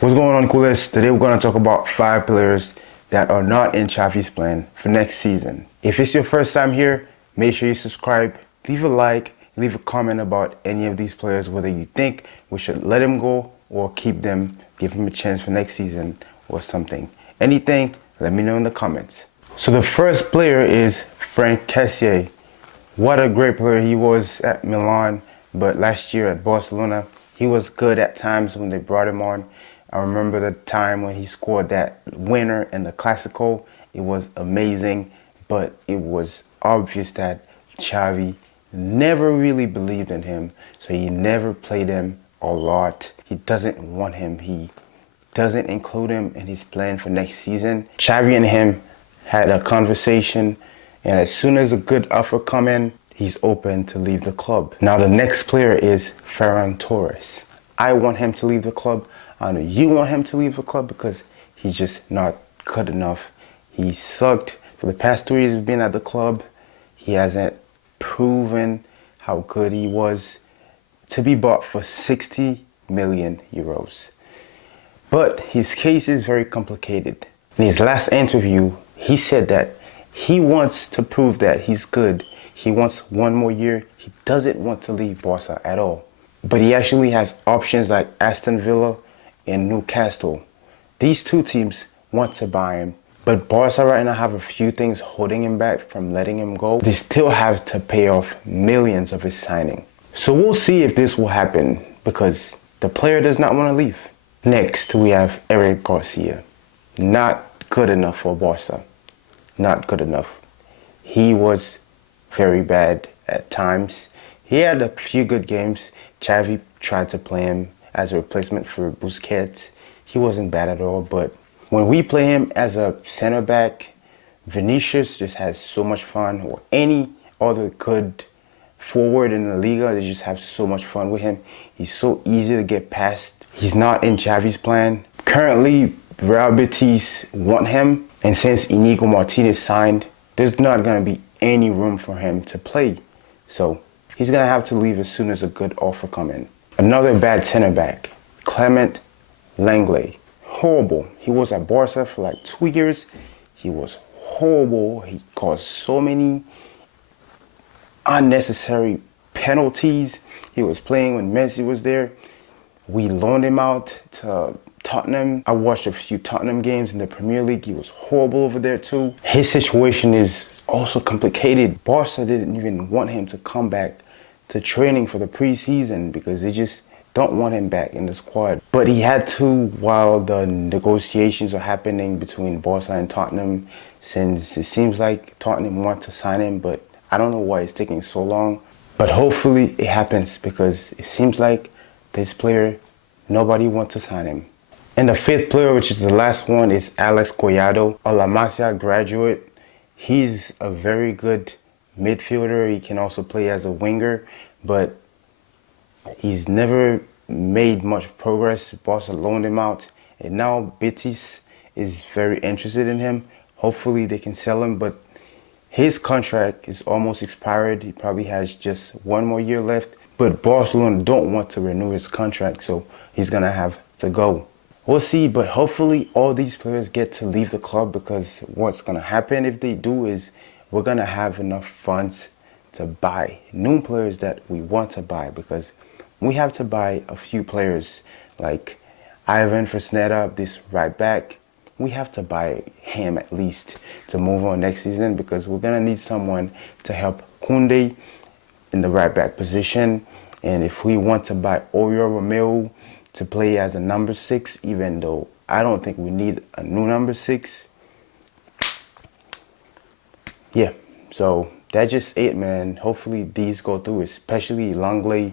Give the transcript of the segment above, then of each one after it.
What's going on, coolest? Today we're going to talk about 5 players that are not in Xavi's plan for next season. If it's your first time here, make sure you subscribe, leave a like, leave a comment about any of these players, whether you think we should let them go or keep them, give them a chance for next season or something. Anything, let me know in the comments. So the first player is Ferran Torres. What a great player he was at Milan, but last year at Barcelona, he was good at times when they brought him on. I remember the time when he scored that winner in the Clasico. It was amazing, but it was obvious that Xavi never really believed in him, so he never played him a lot. He doesn't want him. He doesn't include him in his plan for next season. Xavi and him had a conversation, and as soon as a good offer come in, he's open to leave the club. Now the next player is Ferran Torres. I want him to leave the club. I know you want him to leave the club because he's just not good enough. He sucked for the past 2 years of being at the club. He hasn't proven how good he was to be bought for 60 million euros. But his case is very complicated. In his last interview, he said that he wants to prove that he's good. He wants one more year. He doesn't want to leave Barca at all. But he actually has options like Aston Villa and Newcastle. These two teams want to buy him, but Barca right now have a few things holding him back from letting him go. They still have to pay off millions of his signing. So we'll see if this will happen because the player does not want to leave. Next, we have Garcia. Not good enough for Barca. Not good enough. He was very bad at times. He had a few good games. Xavi tried to play him as a replacement for Busquets. He wasn't bad at all, but when we play him as a center back, Vinicius just has so much fun, or any other good forward in the Liga, they just have so much fun with him. He's so easy to get past. He's not in Xavi's plan. Currently, Real Betis want him, and since Inigo Martinez signed, there's not going to be any room for him to play. So he's going to have to leave as soon as a good offer comes in. Another bad center back, Clement Lenglet. Horrible. He was at Barca for like 2 years. He was horrible. He caused so many unnecessary penalties. He was playing when Messi was there. We loaned him out to Tottenham. I watched a few Tottenham games in the Premier League. He was horrible over there too. His situation is also complicated. Barca didn't even want him to come back to training for the preseason because they just don't want him back in the squad. But he had to while the negotiations are happening between Barca and Tottenham, since it seems like Tottenham want to sign him, but I don't know why it's taking so long. But hopefully it happens because it seems like this player, nobody wants to sign him. And the fifth player, which is the last one, is Coyado, a La Masia graduate. He's a very good midfielder. He can also play as a winger, but he's never made much progress. Barca loaned him out, and now Betis is very interested in him. Hopefully they can sell him, but his contract is almost expired. He probably has just one more year left, but Barcelona don't want to renew his contract, so he's gonna have to go. We'll see, but hopefully all these players get to leave the club, because what's gonna happen if they do is we're gonna have enough funds to buy new players that we want to buy, because we have to buy a few players like Ivan Fresneda, this right back. We have to buy him at least to move on next season, because we're gonna need someone to help Koundé in the right back position. And if we want to buy Oriol Romeu to play as a number 6, even though I don't think we need a new number 6. Yeah, so that's just it, man. Hopefully these go through, especially Lenglet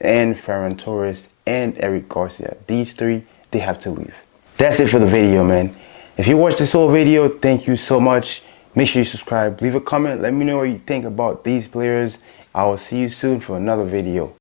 and Ferran Torres and Garcia. These 3, they have to leave. That's it for the video, man. If you watched this whole video, thank you so much. Make sure you subscribe, leave a comment, let me know what you think about these players. I will see you soon for another video.